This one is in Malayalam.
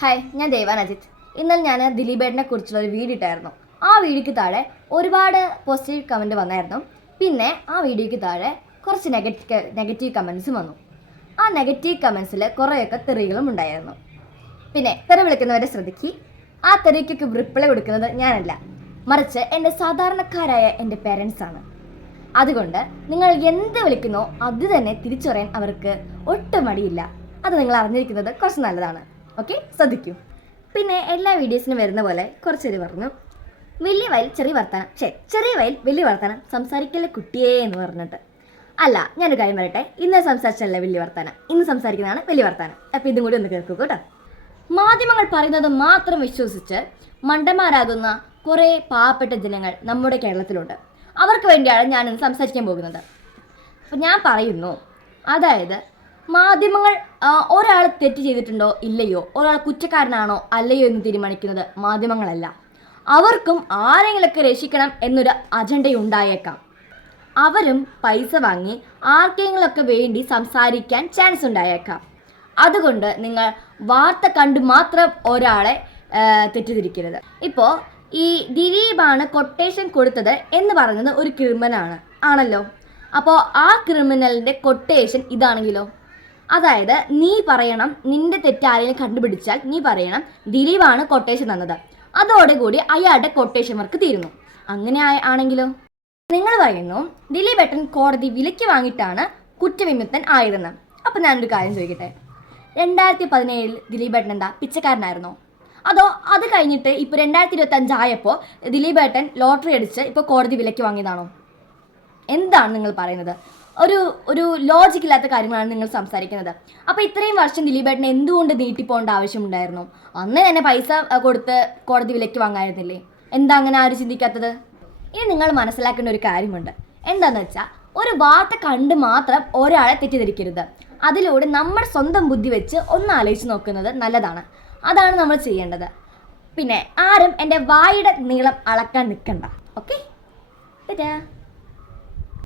ഹായ്, ഞാൻ ദേവാൻ അജിത്ത്. ഇന്നലെ ഞാൻ ദിലീപേട്ടനെ കുറിച്ചുള്ള ഒരു വീഡിയോ ഇട്ടായിരുന്നു. ആ വീഡിയോയ്ക്ക് താഴെ ഒരുപാട് പോസിറ്റീവ് കമൻറ്റ് വന്നായിരുന്നു. പിന്നെ ആ വീഡിയോയ്ക്ക് താഴെ കുറച്ച് നെഗറ്റീവ് കമൻസും വന്നു. ആ നെഗറ്റീവ് കമൻസിൽ കുറേയൊക്കെ തെറികളും ഉണ്ടായിരുന്നു. പിന്നെ തെറി വിളിക്കുന്നവരെ ശ്രദ്ധിക്കുക. ആ തെറിക്കൊക്കെ റിപ്ലൈ കൊടുക്കുന്നത് ഞാനല്ല, മറിച്ച് എൻ്റെ സാധാരണക്കാരായ എൻ്റെ പേരൻസാണ്. അതുകൊണ്ട് നിങ്ങൾ എന്ത് വിളിക്കുന്നോ അത് തന്നെ തിരിച്ചു പറയാൻ അവർക്ക് ഒട്ടും മടിയില്ല. അത് നിങ്ങൾ അറിഞ്ഞിരിക്കുന്നത് കുറച്ച് നല്ലതാണ്. ഓക്കെ, ശ്രദ്ധിക്കൂ. പിന്നെ എല്ലാ വീഡിയോസിനും വരുന്ന പോലെ കുറച്ചേര് പറഞ്ഞു, വലിയ വയൽ ചെറിയ വർത്താനം, ചെറിയ വയൽ വലിയ വർത്താനം സംസാരിക്കല്ലേ കുട്ടിയേ എന്ന് പറഞ്ഞിട്ട്. അല്ല, ഞാനൊരു കാര്യം പറയട്ടെ, ഇന്ന് സംസാരിച്ചല്ല വലിയ വർത്താനം, ഇന്ന് സംസാരിക്കുന്നതാണ് വലിയ വർത്താനം. അപ്പോൾ ഇതും കൂടി ഒന്ന് കേൾക്കൂ കേട്ടോ. മാധ്യമങ്ങൾ പറയുന്നത് മാത്രം വിശ്വസിച്ച് മണ്ടന്മാരാകുന്ന കുറേ പാവപ്പെട്ട ജനങ്ങൾ നമ്മുടെ കേരളത്തിലുണ്ട്. അവർക്ക് വേണ്ടിയാണ് ഞാനിന്ന് സംസാരിക്കാൻ പോകുന്നത്. അപ്പം ഞാൻ പറയുന്നു, അതായത് മാധ്യമങ്ങൾ ഒരാൾ തെറ്റ് ചെയ്തിട്ടുണ്ടോ ഇല്ലയോ, ഒരാൾ കുറ്റക്കാരനാണോ അല്ലയോ എന്ന് തീരുമാനിക്കുന്നത് മാധ്യമങ്ങളല്ല. അവർക്കും ആരെങ്കിലൊക്കെ രക്ഷിക്കണം എന്നൊരു അജണ്ടയുണ്ടായേക്കാം. അവരും പൈസ വാങ്ങി ആർക്കെങ്കിലൊക്കെ വേണ്ടി സംസാരിക്കാൻ ചാൻസ് ഉണ്ടായേക്കാം. അതുകൊണ്ട് നിങ്ങൾ വാർത്ത കണ്ട് മാത്രം ഒരാളെ തെറ്റിദ്ധരിക്കരുത്. ഇപ്പോൾ ഈ ദിലീപാണ് കൊട്ടേഷൻ കൊടുത്തത് എന്ന് പറയുന്നത് ഒരു ക്രിമിനലാണ് ആണല്ലോ. അപ്പോൾ ആ ക്രിമിനലിൻ്റെ കൊട്ടേഷൻ ഇതാണെങ്കിലോ, അതായത് നീ പറയണം, നിന്റെ തെറ്റാരെയും കണ്ടുപിടിച്ചാൽ നീ പറയണം ദിലീപാണ് കൊട്ടേഷൻ തന്നത്. അതോടുകൂടി അയാളുടെ കൊട്ടേഷൻ വർക്ക് തീരുന്നു. അങ്ങനെ ആണെങ്കിലോ, നിങ്ങൾ പറയുന്നു ദിലീപേട്ടൻ കോടതി വിലയ്ക്ക് വാങ്ങിയിട്ടാണ് കുറ്റവിമുക്തൻ ആയതെന്ന്. അപ്പം ഞാനൊരു കാര്യം ചോദിക്കട്ടെ, 2017 ദിലീപേട്ടൻ എന്താ പിച്ചക്കാരനായിരുന്നോ? അതോ അത് കഴിഞ്ഞിട്ട് ഇപ്പോൾ 2025 ആയപ്പോൾ ദിലീപേട്ടൻ ലോട്ടറി അടിച്ച് ഇപ്പോൾ കോടതി വിലയ്ക്ക് വാങ്ങിയതാണോ? എന്താണ് നിങ്ങൾ പറയുന്നത്? ഒരു ലോജിക്കില്ലാത്ത കാര്യങ്ങളാണ് നിങ്ങൾ സംസാരിക്കുന്നത്. അപ്പോൾ ഇത്രയും വർഷം ദിലീപേട്ടനെ എന്തുകൊണ്ട് നീട്ടിപ്പോകേണ്ട ആവശ്യമുണ്ടായിരുന്നു? അന്ന് തന്നെ പൈസ കൊടുത്ത് കോടതി വിലയ്ക്ക് വാങ്ങായിരുന്നില്ലേ? എന്താ അങ്ങനെ ആരും ചിന്തിക്കാത്തത്? ഇനി നിങ്ങൾ മനസ്സിലാക്കേണ്ട ഒരു കാര്യമുണ്ട്. എന്താണെന്ന് വെച്ചാൽ, ഒരു വാർത്ത കണ്ട് മാത്രം ഒരാളെ തെറ്റിദ്ധരിക്കരുത്. അതിലൂടെ നമ്മുടെ സ്വന്തം ബുദ്ധി വെച്ച് ഒന്ന് ആലോചിച്ച് നോക്കുന്നത് നല്ലതാണ്. അതാണ് നമ്മൾ ചെയ്യേണ്ടത്. പിന്നെ ആരും എൻ്റെ വായുടെ നീളം അളക്കാൻ നിൽക്കണ്ട. ഓക്കെ.